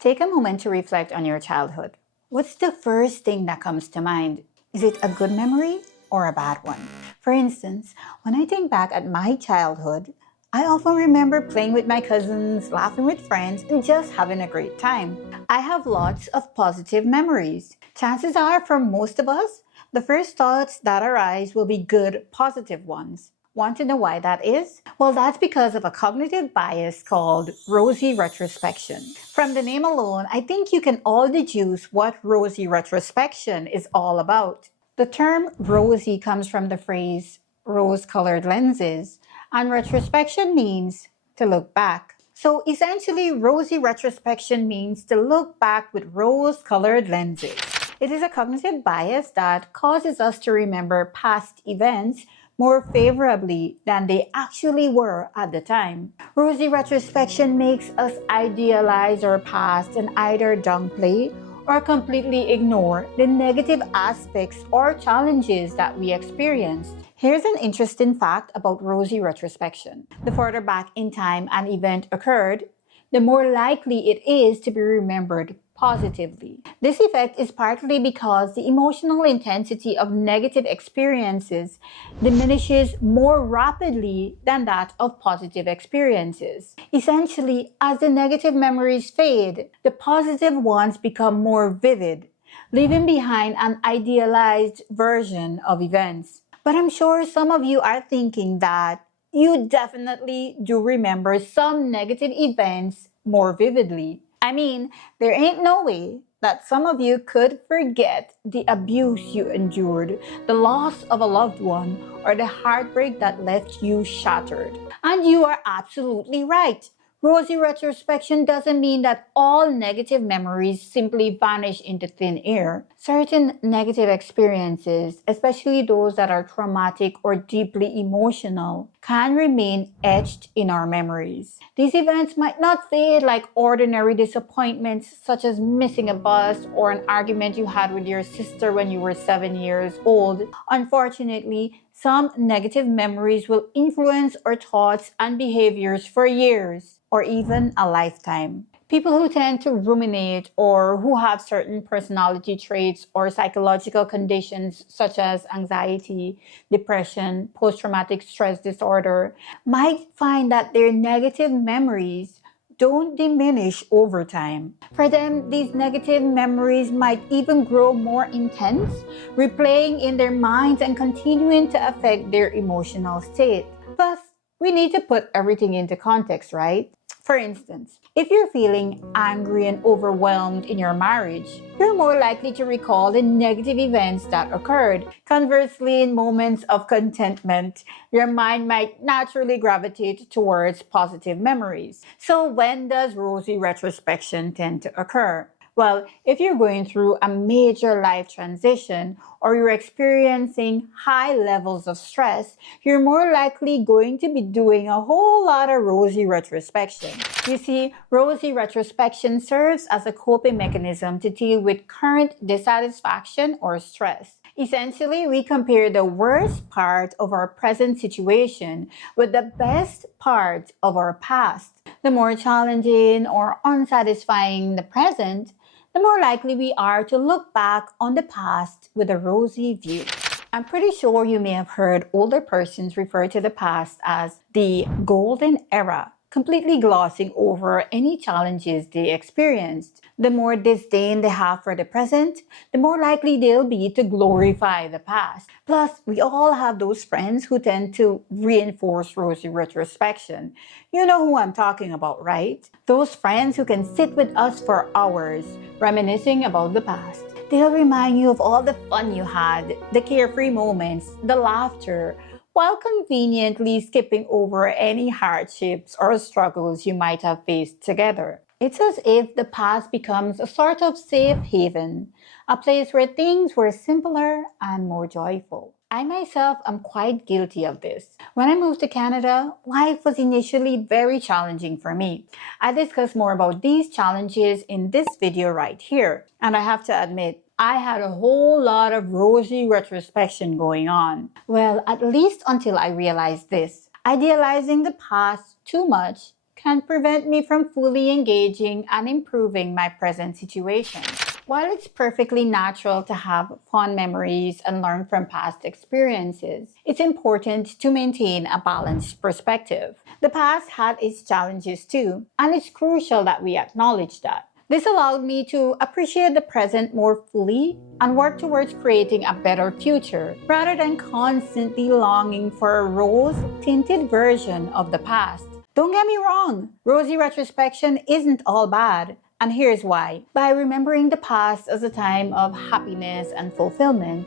Take a moment to reflect on your childhood. What's the first thing that comes to mind? Is it a good memory or a bad one? For instance, when I think back at my childhood, I often remember playing with my cousins, laughing with friends, and just having a great time. I have lots of positive memories. Chances are, for most of us, the first thoughts that arise will be good, positive ones. Want to know why that is? Well, that's because of a cognitive bias called Rosyretrospection. From the name alone, I think you can all deduce what Rosyretrospection is all about. The term rosy comes from the phrase rose-colored lenses, and retrospection means to look back. So essentially, Rosyretrospection means to look back with rose-colored lenses. It is a cognitive bias that causes us to remember past events more favorably than they actually were at the time. Rosyretrospection makes us idealize our past and either downplay or completely ignore the negative aspects or challenges that we experienced. Here's an interesting fact about Rosyretrospection. The further back in time an event occurred, the more likely it is to be remembered positively. This effect is partly because the emotional intensity of negative experiences diminishes more rapidly than that of positive experiences. Essentially, as the negative memories fade, the positive ones become more vivid, leaving behind an idealized version of events. But I'm sure some of you are thinking that you definitely do remember some negative events more vividly. I mean, there ain't no way that some of you could forget the abuse you endured, the loss of a loved one, or the heartbreak that left you shattered. And you are absolutely right. Rosyretrospection doesn't mean that all negative memories simply vanish into thin air. Certain negative experiences, especially those that are traumatic or deeply emotional, can remain etched in our memories. These events might not fade like ordinary disappointments, such as missing a bus or an argument you had with your sister when you were 7 years old. Unfortunately, some negative memories will influence our thoughts and behaviors for years or even a lifetime. People who tend to ruminate or who have certain personality traits or psychological conditions such as anxiety, depression, post-traumatic stress disorder might find that their negative memories don't diminish over time. For them, these negative memories might even grow more intense, replaying in their minds and continuing to affect their emotional state. Plus, we need to put everything into context, right? For instance, if you're feeling angry and overwhelmed in your marriage, you're more likely to recall the negative events that occurred. Conversely, in moments of contentment, your mind might naturally gravitate towards positive memories. So when does Rosyretrospection tend to occur? Well, if you're going through a major life transition or you're experiencing high levels of stress, you're more likely going to be doing a whole lot of Rosyretrospection. You see, Rosyretrospection serves as a coping mechanism to deal with current dissatisfaction or stress. Essentially, we compare the worst part of our present situation with the best part of our past. The more challenging or unsatisfying the present, the more likely we are to look back on the past with a rosy view. I'm pretty sure you may have heard older persons refer to the past as the golden era, completely glossing over any challenges they experienced. The more disdain they have for the present, the more likely they'll be to glorify the past. Plus, we all have those friends who tend to reinforce Rosyretrospection. You know who I'm talking about, right? Those friends who can sit with us for hours, reminiscing about the past. They'll remind you of all the fun you had, the carefree moments, the laughter, while conveniently skipping over any hardships or struggles you might have faced together. It's as if the past becomes a sort of safe haven, a place where things were simpler and more joyful. I myself am quite guilty of this. When I moved to Canada, life was initially very challenging for me. I discuss more about these challenges in this video right here. And I have to admit, I had a whole lot of Rosyretrospection going on. Well, at least until I realized this. Idealizing the past too much can prevent me from fully engaging and improving my present situation. While it's perfectly natural to have fond memories and learn from past experiences, it's important to maintain a balanced perspective. The past had its challenges too, and it's crucial that we acknowledge that. This allowed me to appreciate the present more fully and work towards creating a better future rather than constantly longing for a rose-tinted version of the past. Don't get me wrong, rosy retrospection isn't all bad. And here's why. By remembering the past as a time of happiness and fulfillment,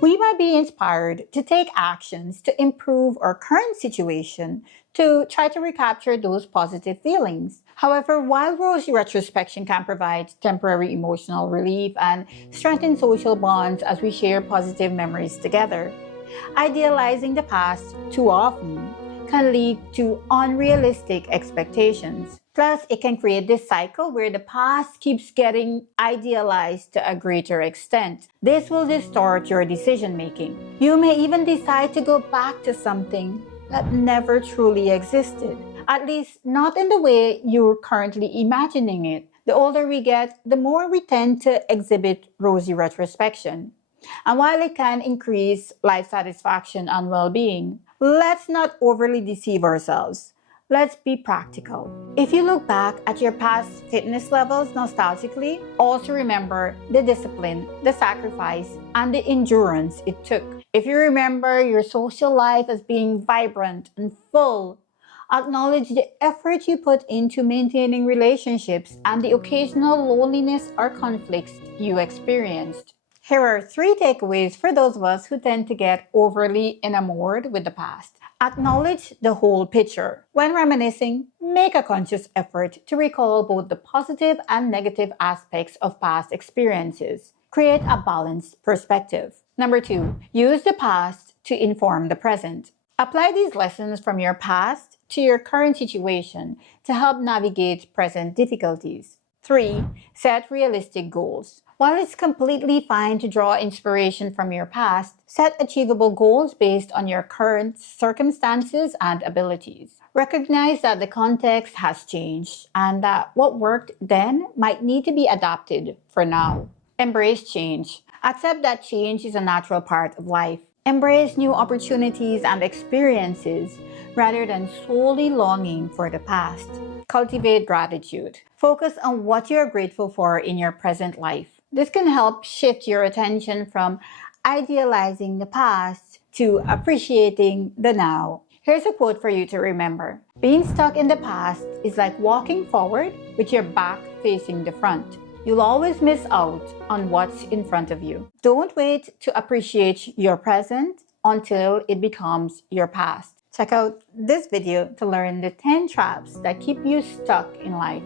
we might be inspired to take actions to improve our current situation to try to recapture those positive feelings. However, while rosy retrospection can provide temporary emotional relief and strengthen social bonds as we share positive memories together, idealizing the past too often can lead to unrealistic expectations. Plus, it can create this cycle where the past keeps getting idealized to a greater extent. This will distort your decision making. You may even decide to go back to something that never truly existed, at least not in the way you're currently imagining it. The older we get, the more we tend to exhibit rosy retrospection. And while it can increase life satisfaction and well-being, let's not overly deceive ourselves. Let's be practical. If you look back at your past fitness levels nostalgically, also remember the discipline, the sacrifice, and the endurance it took. If you remember your social life as being vibrant and full, acknowledge the effort you put into maintaining relationships and the occasional loneliness or conflicts you experienced. Here are 3 takeaways for those of us who tend to get overly enamored with the past. Acknowledge the whole picture. When reminiscing, make a conscious effort to recall both the positive and negative aspects of past experiences. Create a balanced perspective. Number 2, use the past to inform the present. Apply these lessons from your past to your current situation to help navigate present difficulties. 3, set realistic goals. While it's completely fine to draw inspiration from your past, set achievable goals based on your current circumstances and abilities. Recognize that the context has changed and that what worked then might need to be adapted for now. Embrace change. Accept that change is a natural part of life. Embrace new opportunities and experiences rather than solely longing for the past. Cultivate gratitude. Focus on what you are grateful for in your present life. This can help shift your attention from idealizing the past to appreciating the now. Here's a quote for you to remember. Being stuck in the past is like walking forward with your back facing the front. You'll always miss out on what's in front of you. Don't wait to appreciate your present until it becomes your past. Check out this video to learn the 10 traps that keep you stuck in life.